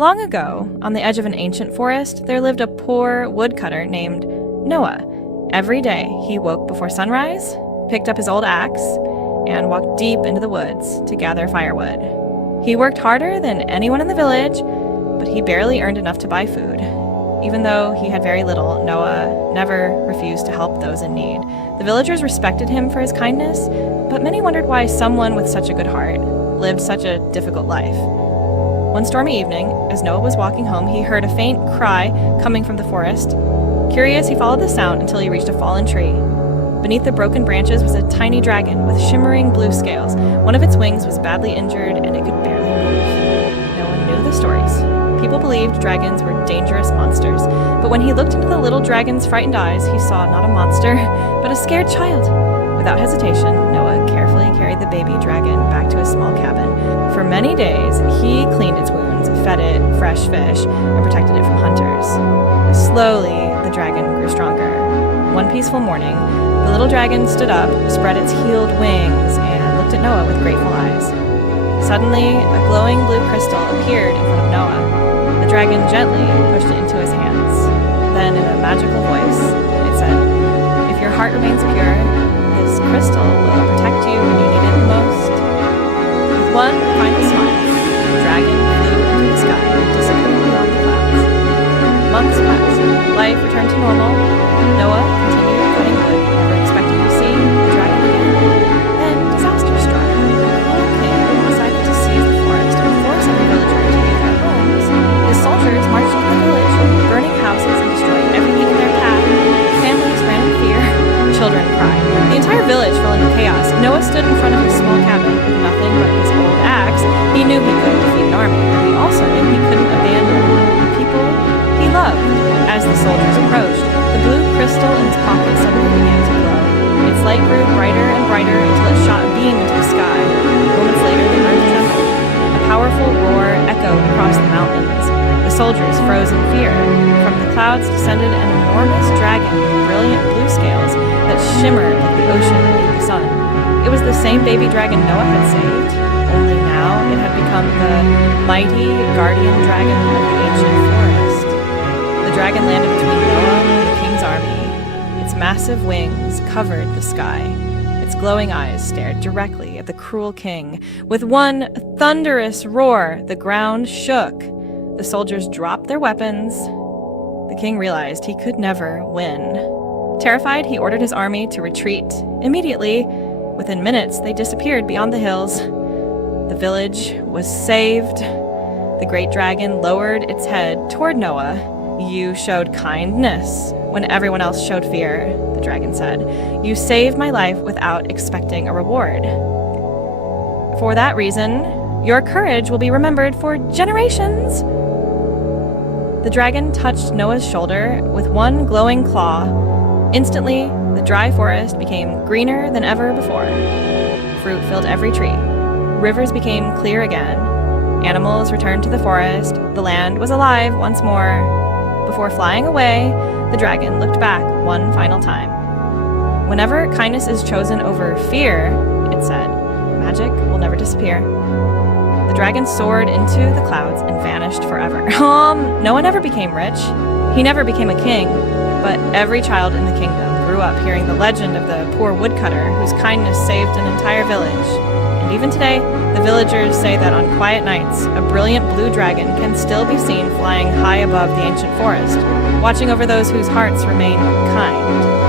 Long ago, on the edge of an ancient forest, there lived a poor woodcutter named Noah. Every day, he woke before sunrise, picked up his old axe, and walked deep into the woods to gather firewood. He worked harder than anyone in the village, but he barely earned enough to buy food. Even though he had very little, Noah never refused to help those in need. The villagers respected him for his kindness, but many wondered why someone with such a good heart lived such a difficult life. One stormy evening, as Noah was walking home, he heard a faint cry coming from the forest. Curious, he followed the sound until he reached a fallen tree. Beneath the broken branches was a tiny dragon with shimmering blue scales. One of its wings was badly injured, and it could barely move. No one knew the stories. People believed dragons were dangerous monsters, but when he looked into the little dragon's frightened eyes, he saw not a monster, but a scared child. Without hesitation, Noah carefully carried the baby dragon back to his small cabin. For many days, he cleaned its wounds, fed it fresh fish, and protected it from hunters. Slowly, the dragon grew stronger. One peaceful morning, the little dragon stood up, spread its healed wings, and looked at Noah with grateful eyes. Suddenly, a glowing blue crystal appeared in front of Noah. The dragon gently pushed it into his hands. Then, in a magical voice, it said, "If your heart remains pure, this crystal will protect you when you need it the most." With one final smile, the dragon flew into the sky and disappeared beyond the clouds. Months passed. Life returned to normal. Noah continued cutting wood, never expecting to see the dragon again. Then disaster struck. The cruel king decided to seize the forest and force every villager to leave their homes. His soldiers marched into the village, burning houses and destroying everything in their path. Families ran in fear. Children cried. The entire village fell into chaos. Noah stood in front of his small cabin with nothing but his old axe. He knew he couldn't defeat an army, but he also knew he couldn't abandon the people he loved. As the soldiers approached, the blue crystal in his pocket suddenly began to glow. Its light grew brighter and brighter until it shot a beam into the sky. Moments later, the earth trembled. A powerful roar echoed across the mountains. The soldiers froze in fear. From the clouds descended an enormous dragon with brilliant blue scales that shimmered like the ocean beneath the sun. It was the same baby dragon Noah had saved, only now it had become the mighty guardian dragon of the ancient forest. The dragon landed between Noah and the king's army. Its massive wings covered the sky. Its glowing eyes stared directly at the cruel king. With one thunderous roar, the ground shook. The soldiers dropped their weapons. The king realized he could never win. Terrified, he ordered his army to retreat immediately. Within minutes, they disappeared beyond the hills. The village was saved. The great dragon lowered its head toward Noah. "You showed kindness when everyone else showed fear," the dragon said. "You saved my life without expecting a reward. For that reason, your courage will be remembered for generations." The dragon touched Noah's shoulder with one glowing claw. Instantly, the dry forest became greener than ever before. Fruit filled every tree. Rivers became clear again. Animals returned to the forest. The land was alive once more. Before flying away, the dragon looked back one final time. "Whenever kindness is chosen over fear," it said, "magic will never disappear." The dragon soared into the clouds and vanished forever. Noah never became rich. He never became a king, but every child in the kingdom grew up hearing the legend of the poor woodcutter whose kindness saved an entire village. And even today, the villagers say that on quiet nights, a brilliant blue dragon can still be seen flying high above the ancient forest, watching over those whose hearts remain kind.